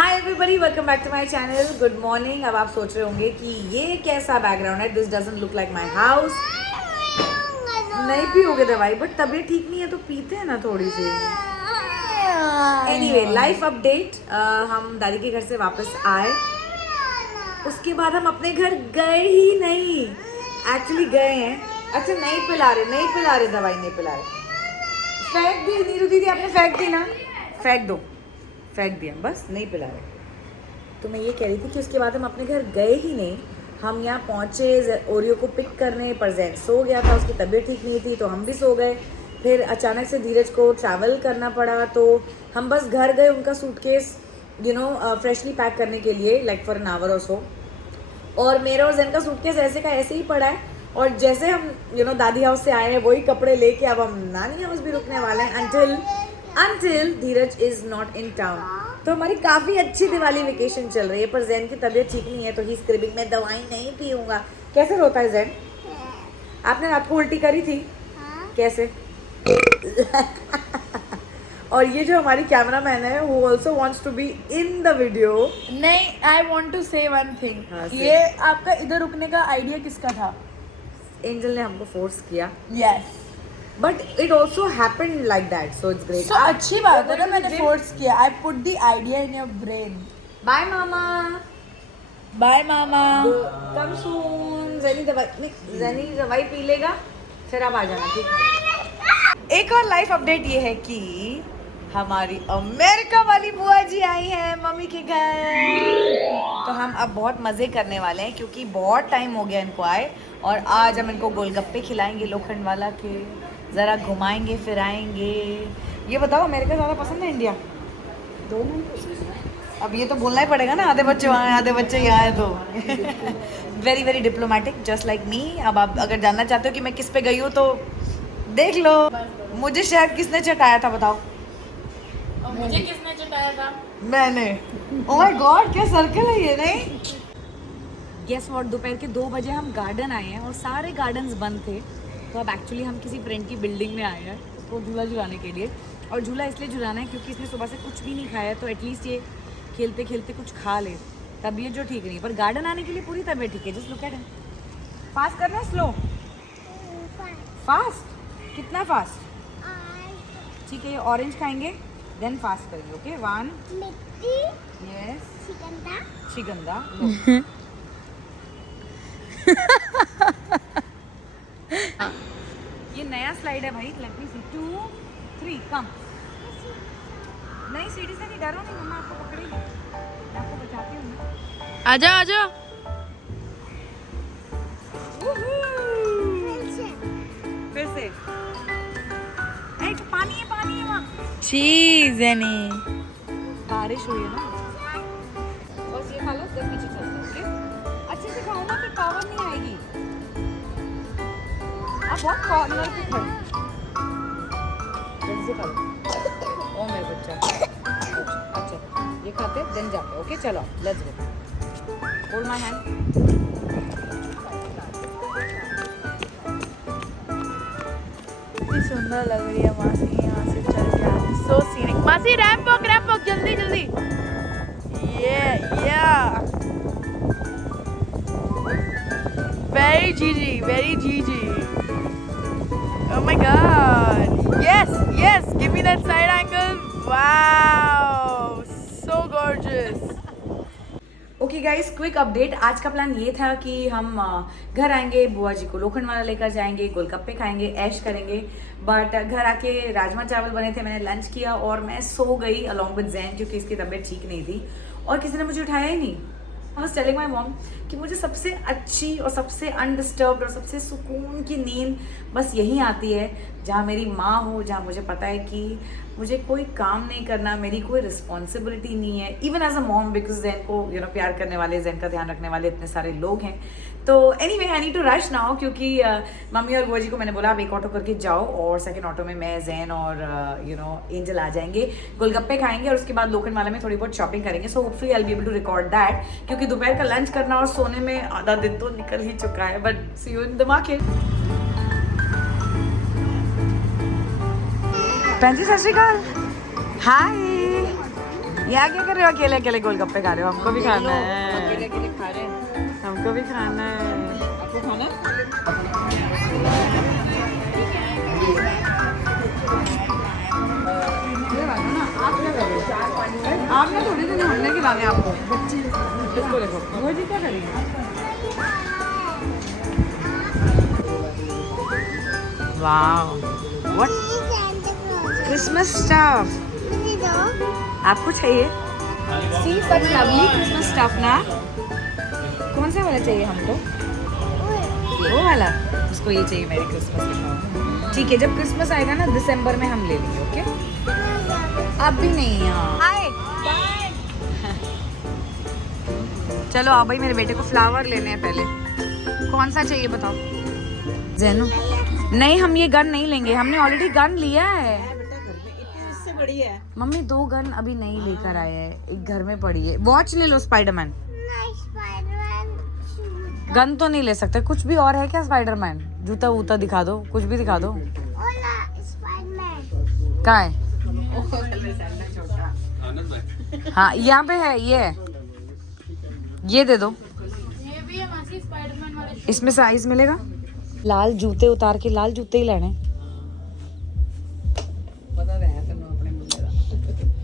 Hi everybody, welcome back to my channel. Good morning. अब आप सोच रहे होंगे कि ये कैसा बैकग्राउंड है, this doesn't look like my house. नहीं पियोगे दवाई, बट तबीयत ठीक नहीं है तो पीते हैं ना थोड़ी सी। Anyway, life update. हम दादी के घर से वापस आए, उसके बाद हम अपने घर गए ही नहीं। एक्चुअली गए हैं। अच्छा, नहीं पिला रहे दवाई नहीं पिला रहे। फेंक दी नीरू दीदी, आपने फेंक दी ना, फेंक दो। फेंक दिया, बस नहीं पिला रहे। तो मैं ये कह रही थी कि उसके बाद हम अपने घर गए ही नहीं। हम यहाँ पहुँचे ओरियो को पिक करने, पर जैन सो गया था, उसकी तबीयत ठीक नहीं थी तो हम भी सो गए। फिर अचानक से धीरज को ट्रैवल करना पड़ा तो हम बस घर गए उनका सूटकेस फ्रेशली पैक करने के लिए, लाइक फॉर एन आवर और सो। और मेरा और जैन का सूटकेस ऐसे का ऐसे ही पड़ा है। और जैसे हम दादी हाउस से आए हैं वही कपड़े लेके अब हम नानी हाउस भी रुकने वाले हैं until Dheeraj is not in town. तो हमारी काफ़ी अच्छी दिवाली वेकेशन चल रही है, पर जैन की तबीयत ठीक नहीं है तो ही स्क्रिबिंग में दवाई नहीं पीऊंगा। कैसे रोता है जैन? आपने रात को उल्टी करी थी? कैसे? और ये जो हमारी कैमरामैन है वो also wants to be in the video. नहीं, I want to say one thing. ये आपका इधर रुकने का आइडिया किसका था? एंजल ने हमको फोर्स किया। Yes, but it also happened like that, so it's great. So अच्छी बात है ना, मैंने फोर्स किया। I put the idea in your brain. Bye मामा। बाय मामा। Come soon. जैनी दवाई पी लेगा फिर आप आ जाना, ठीक है? एक और लाइफ अपडेट ये है कि हमारी अमेरिका वाली बुआ जी आई हैं मम्मी के घर। तो हम अब बहुत मज़े करने वाले हैं क्योंकि बहुत टाइम हो गया इनको आए। और आज हम इनको गोलगप्पे खिलाएंगे लोखंड वाला के, ज़रा घुमाएंगे फिराएंगे। ये बताओ, अमेरिका ज़्यादा पसंद है इंडिया? दोनों पसंद है। अब ये तो बोलना ही पड़ेगा ना, आधे बच्चे वहाँ हैं आधे बच्चे यहाँ हैं तो very very diplomatic just like me. अब आप अगर जानना चाहते हो कि मैं किस पे गई हूँ तो देख लो। मुझे शायद किसने चटाया था बताओ? और मुझे किसने चटाया था? मैंने। ओह माय गॉड, क्या सर्कल है ये, नहीं? गेस व्हाट, दोपहर के 2 बजे हम गार्डन आए हैं और सारे गार्डन्स बंद थे। तो अब एक्चुअली हम किसी फ्रेंड की बिल्डिंग में आए हैं तो झूला झुलाने के लिए। और झूला इसलिए झुलाना है क्योंकि इसने सुबह से कुछ भी नहीं खाया है, तो एटलीस्ट ये खेलते खेलते कुछ खा ले। तबीयत जो ठीक नहीं है, पर गार्डन आने के लिए पूरी तबीयत ठीक है। Just look at him. Fast करना है स्लो? फास्ट? कितना फास्ट? ठीक है, ये ऑरेंज खाएंगे देन फास्ट करेंगे। ओके, 1 यस शिकंदा ये नया स्लाइड है भाई। लेट मी सी। 2 3 कम। नहीं, सीढ़ी से नहीं, डरो नहीं, मम्मा आपको पकड़ेगी, मैं आपको बचाती हूँ। आजा आजा। फिर से एक पानी है वहाँ। चीज है नहीं। बारिश हुई है ना, बस ये खा लो फिर पीछे चलते हैं। ओके, अच्छे से खाओ ना, फिर पावर नहीं आएगी। आप बहुत कॉर्नर पे खड़े, जल्दी से खा लो। ओ मेरे बच्चा, अच्छा ये खाते देन जाते। ओके चलो, let's go. Hold my hand. कितनी सुंदर लग रही है मासी यहाँ से चल के आने। सो सीनिक। मासी रैंप वॉक जल्दी जल्दी। या वेरी जीजी। Oh my god. Yes, give me that side angle. Wow, so gorgeous. Okay guys, quick update. आज का प्लान ये था कि हम घर आएंगे, बुआ जी को लोखंड वाला लेकर जाएंगे, गोलगप्पे खाएंगे, ऐश करेंगे। बट घर आके राजमा चावल बने थे, मैंने लंच किया और मैं सो गई अलॉन्ग विद जैन क्योंकि इसकी तबीयत ठीक नहीं थी और किसी ने मुझे उठाया ही नहीं। I was telling my mom कि मुझे सबसे अच्छी और सबसे अनडिस्टर्ब्ड और सबसे सुकून की नींद बस यहीं आती है जहाँ मेरी माँ हो, जहाँ मुझे पता है कि मुझे कोई काम नहीं करना, मेरी कोई रिस्पॉन्सिबिलिटी नहीं है, even as a mom, because Jain को प्यार करने वाले, जैन का ध्यान रखने वाले इतने सारे लोग हैं। तो anyway, I need to rush now क्योंकि मम्मी और बुआ जी को मैंने बोला आप एक ऑटो करके जाओ और सेकंड ऑटो में मैं, जैन और एंजल आ जाएंगे, गोलगप्पे खाएंगे और उसके बाद लोखंड वाले में थोड़ी बहुत शॉपिंग करेंगे। So hopefully I will be able to record that क्योंकि दोपहर का लंच करना और सोने में आधा दिन तो निकल ही चुका है। But see you in the market. भैन जी सत श्री अकाल। हाय, यहाँ क्या कर रहे हो अकेले अकेले गोलगप्पे खा रहे हो? हमको भी खाना है, अकेले अकेले खा रहे हैं। हमको भी खाना है। आपको खाना है? आप ना थोड़ी देर हमने खिलाने आपको। इसको देखो वो जी क्या करेंगे। वाओ व्हाट क्रिसमस स्टफ आपको चाहिए? सी सच लवली क्रिसमस स्टफ ना। कौन सा वाला चाहिए हमको? वो वाला। उसको ये चाहिए मेरी क्रिसमस लिखा। ठीक है, जब क्रिसमस आएगा ना दिसंबर में हम ले लेंगे। ओके अब भी नहीं यहाँ। हाय चलो आओ भाई, मेरे बेटे को फ्लावर लेने हैं पहले। कौन सा चाहिए बताओ? जैनू नहीं, हम ये गन नहीं लेंगे, हमने ऑलरेडी गन लिया है। इससे बड़ी है। मम्मी 2 गन अभी नहीं लेकर आए हैं, एक घर में पड़ी है। वॉच ले लो स्पाइडरमैन। गन तो नहीं ले सकते। कुछ भी और है क्या स्पाइडरमैन? जूता वूता दिखा दो, कुछ भी दिखा दो। कहाँ है? हाँ यहाँ पे है, ये दे दो। ये भी है मासी स्पाइडरमैन वाले। इसमें साइज मिलेगा? लाल जूते उतार के लाल जूते ही लेने। पता है तुम अपने मुझे दा।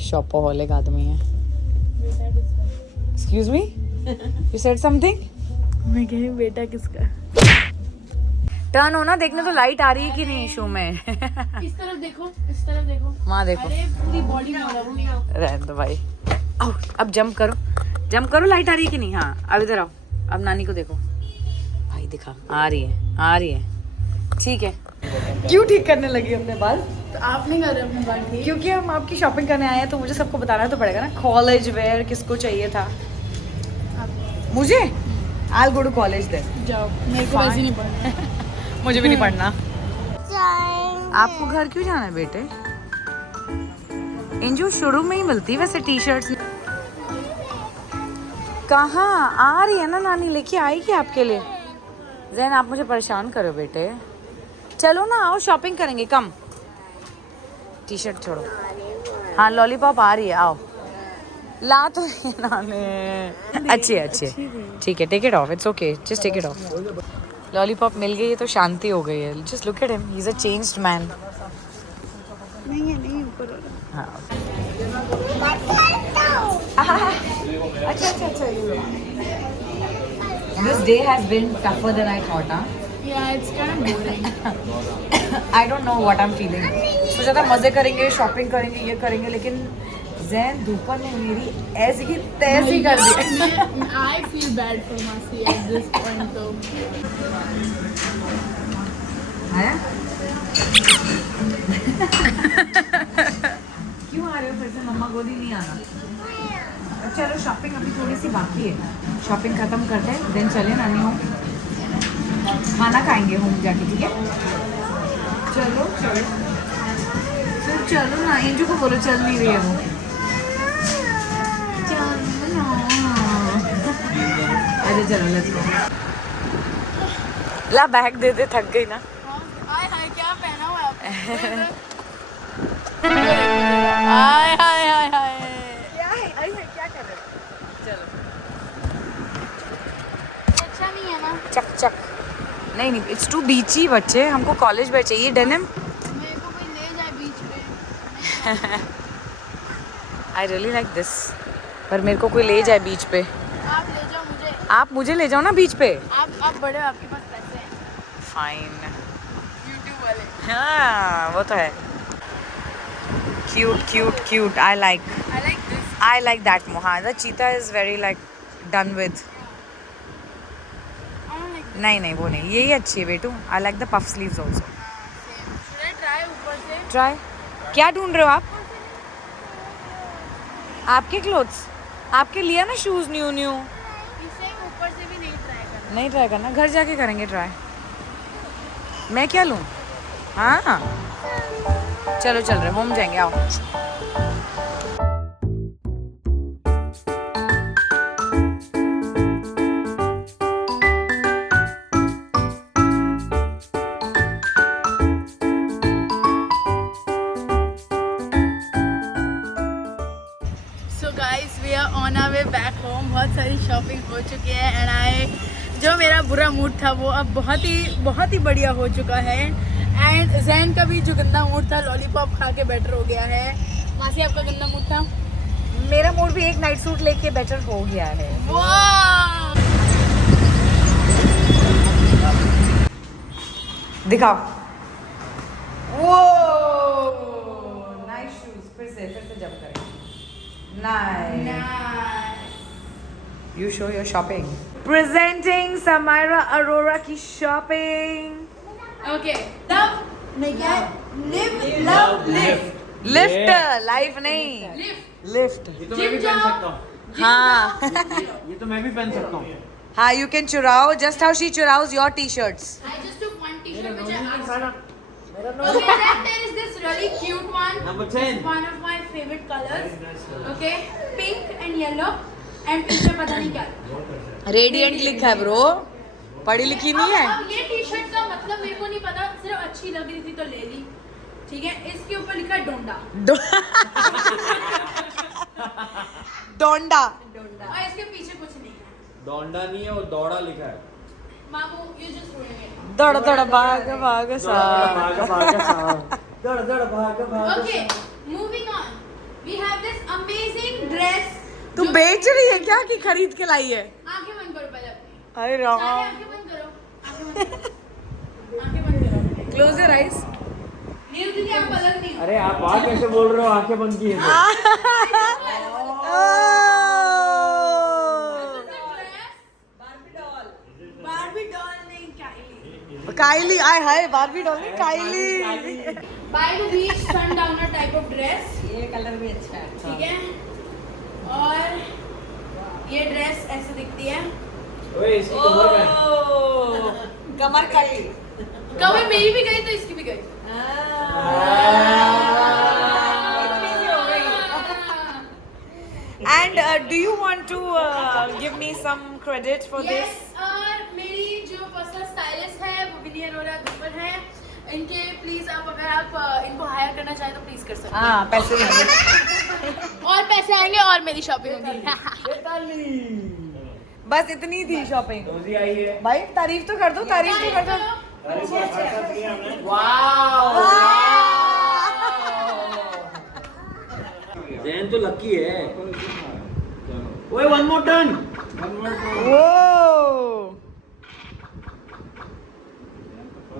शॉपहॉलिक आदमी है। Excuse me, you said something? मैं कह रही हूँ बेटा किसका? टर्न हो ना, देखने तो लाइट आ रही है कि नहीं शू में। इस तरफ देखो, इस तरफ देखो। वहाँ देखो। अरे पूरी बॉडी में रहने दो भाई। आओ अब जंप करो, जंप करो। लाइट आ रही है कि नहीं? हाँ अब इधर आओ, अब नानी को देखो। भाई दिखा, आ रही है, आ रही है। ठीक है। क्यों ठीक करने लगी अपने बाल? तो आप नहीं कर रहे अपने बाल ठीक? क्योंकि हम आपकी शॉपिंग करने आए हैं तो मुझे सबको बताना तो पड़ेगा ना। कॉलेज वेयर किसको चाहिए था? मुझे I'll go to college then. जाओ, मेरे को वैसे नहीं पढ़ना। मुझे भी नहीं पढ़ना। आपको घर क्यों जाना है बेटे? इंजू शुरू में ही मिलती वैसे टी शर्ट्स। कहाँ आ रही है ना नानी, लेके आएगी आपके लिए। जैन आप मुझे परेशान करो बेटे। चलो ना आओ शॉपिंग करेंगे। कम टी शर्ट छोड़ो। हाँ लॉलीपॉप आ रही है, आओ। ला तो नहीं नानी। अच्छी है, अच्छी है। ठीक है, take it off, it's okay, just take it off. Lollipop मिल गई है तो शांति हो गई है। Just look at him, he is a changed man. नहीं है, नहीं ऊपर वाला। हाँ अच्छा अच्छा अच्छा। This day has been tougher than I thought, huh? Yeah, it's kind of boring. I don't know what I'm feeling. सोचा था मजे करेंगे, शॉपिंग करेंगे, ये करेंगे, लेकिन जैन दोपहर ने मेरी ऐसी की तैसी कर दी। I feel bad for Masi at this point though. आया? क्यों आ रहे हो फिर से? मम्मा गोदी नहीं आना। चलो शॉपिंग अभी थोड़ी सी बाकी है, शॉपिंग खत्म करते हैं देन चले नानी होम। खाना खाएंगे होम जाके, ठीक है? चलो चलो फिर चलो ना। इंजू को बोलो, चल नहीं रही है वो। अरे चलो लेट्स गो। ला बैग दे दे, थक गई ना। हाय हाय, क्या पहना हुआ है आपने? हाय हाय हाय हाय। क्या है? अरे क्या कर रहे हो? चलो अच्छा नहीं है ना? चक चक। नहीं नहीं, इट्स टू बीची बच्चे, हमको कॉलेज वेयर चाहिए। डेनिम मेरे को कोई ले जाए बीच पे। आई रियली लाइक दिस, पर मेरे को कोई ले जाए बीच पे। आप ले जाओ मुझे। आप मुझे ले जाओ ना बीच पे। आप बड़े हो, आपके पास पैसे हैं। फाइन। YouTube वाले। हाँ वो तो है। Cute cute cute, I like I like this. That मोहा। The cheetah is very like done with. I don't like this. नहीं नहीं वो नहीं, यही अच्छी है बेटू। I like the puff sleeves also. Same. Should I try ऊपर से? ट्राई। क्या ढूंढ रहे हो आप? आपके क्लोथ्स आपके लिए ना, शूज न्यू न्यू। इसे ऊपर से भी नहीं ट्राई करना। नहीं ट्राई करना, घर जाके करेंगे ट्राई। मैं क्या लूँ? हाँ चलो चल रहे, होम जाएंगे, आओ। On a way back home. बहुत सारी शॉपिंग हो चुकी है एंड जो मेरा बुरा मूड था वो अब बहुत ही बढ़िया हो चुका है। एंड जैन का भी जो गंदा मूड था लॉलीपॉप खा के बेटर हो गया है। मासी आपका गंदा मूड था? मेरा मूड भी एक नाइट सूट लेके बेटर हो गया है। वाह! दिखाओ। वो नाइस शूज। फिर से जंप करें। Nice. You show your shopping. Presenting Samaira Arora की शॉपिंग। ओके तब नहीं क्या है? Live love lift. Lift life नहीं, लिफ्ट। ये तो मैं भी पहन सकता हूँ। हाँ ये तो मैं भी पहन सकता हूँ। हाँ, you can churao just how she churaos your t-shirts. I just took one t-shirt which I asked. Okay, then there is this really cute one. Number It's 10. one of my favorite colors. Okay, pink and yellow. And पीछे पता नहीं क्या। Radiant लिखा है bro, पढ़ी लिखी नहीं है। अब ये टी-शर्ट का मतलब मेरे को नहीं पता, सिर्फ अच्छी लग रही थी तो ले ली। ठीक है, इसके ऊपर लिखा है डोंडा। डोंडा। और इसके पीछे कुछ नहीं है। डोंडा नहीं है, वो दौड़ा लिखा है। मामू, you just ruined it. दौड़ दौड़ भाग भाग सा। Okay, moving on. We have this amazing dress. तू बेच रही है क्या कि खरीद के लाई है? आंखें बंद करो पहले अपनी। अरे सारे राम। आंखें बंद करो। आंखें बंद करो। आंखें बंद करो। Close your eyes. नीरू दीदी आप अलग नहीं हो। अरे आप बात कैसे बोल रहे हो? आंखें बंद की है तो। बार्बी डॉल नहीं काइली। काइली आय हाय, बार्बी डॉल नहीं Kylie. By the beach sundowner type of dress. ये कलर भी अच्छा है। ठीक है, और ये ड्रेस ऐसे दिखती है। ओए इसकी कमर का है। कमर काली। कमर मेरी भी गई तो इसकी भी गई। And do you want to give me some credit for this? Yes, और मेरी जो पर्सनल स्टाइलिस्ट है वो विनी अरोरा दुबल है। इनके प्लीज आप अगर आप इनको हायर करना चाहें तो प्लीज कर सकते हैं। हाँ, पैसे नहीं। और पैसे आएंगे और मेरी शॉपिंग होगी। बस इतनी थी शॉपिंग। रोजी आई है। भाई तारीफ तो कर दो, तारीफ तो कर दो। जैन तो लकी है। ओए वन मोर टर्न। वो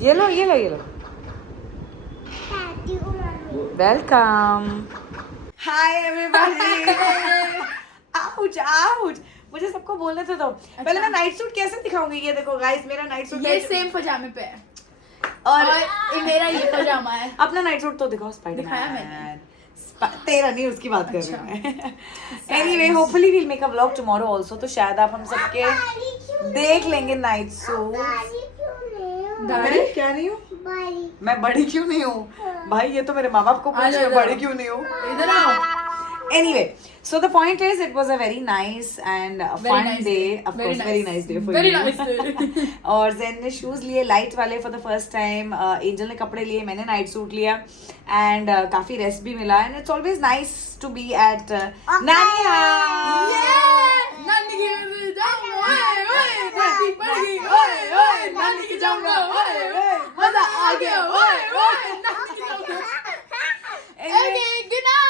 ये लो ये लो ये लो। Welcome. Hi everybody. Ouch ouch. मुझे सबको बोलने थे तो पहले मैं नाइट सूट कैसे दिखाऊंगी। ये देखो गाइस, मेरा नाइट सूट ये सेम पजामे पे है और ये मेरा ये पजामा है। अपना नाइट सूट तो दिखाओ। स्पाइडरमैन दिखाया मैंने। तेरा नहीं, उसकी बात कर रही हूँ मैं। Anyway hopefully we'll make a vlog tomorrow also, तो शायद आप हम सबके देख लेंगे नाइट सूट। मैं क्या नहीं हूँ? मैं बड़ी क्यों नहीं हूँ भाई? ये तो मेरे माँ बाप को पूछ, मैं बड़ी क्यों नहीं हूँ? इधर आओ। Anyway, so the point is, it was a very nice and a fun day. Of course, very nice day for Very you. nice day. और ज़ैन ने शूज लिए लाइट वाले for the first time. Angel ने कपड़े लिए, मैंने night suit लिया and काफी रेस्ट भी मिला। And it's always nice to be at नानी हाउस। नानी की जाऊंगा, ओए ओए नानी पड़ेगी, ओए ओए नानी की जाऊंगा, ओए ओए मजा आ गया, ओए ओए नानी की जाऊंगा। Okay, good night.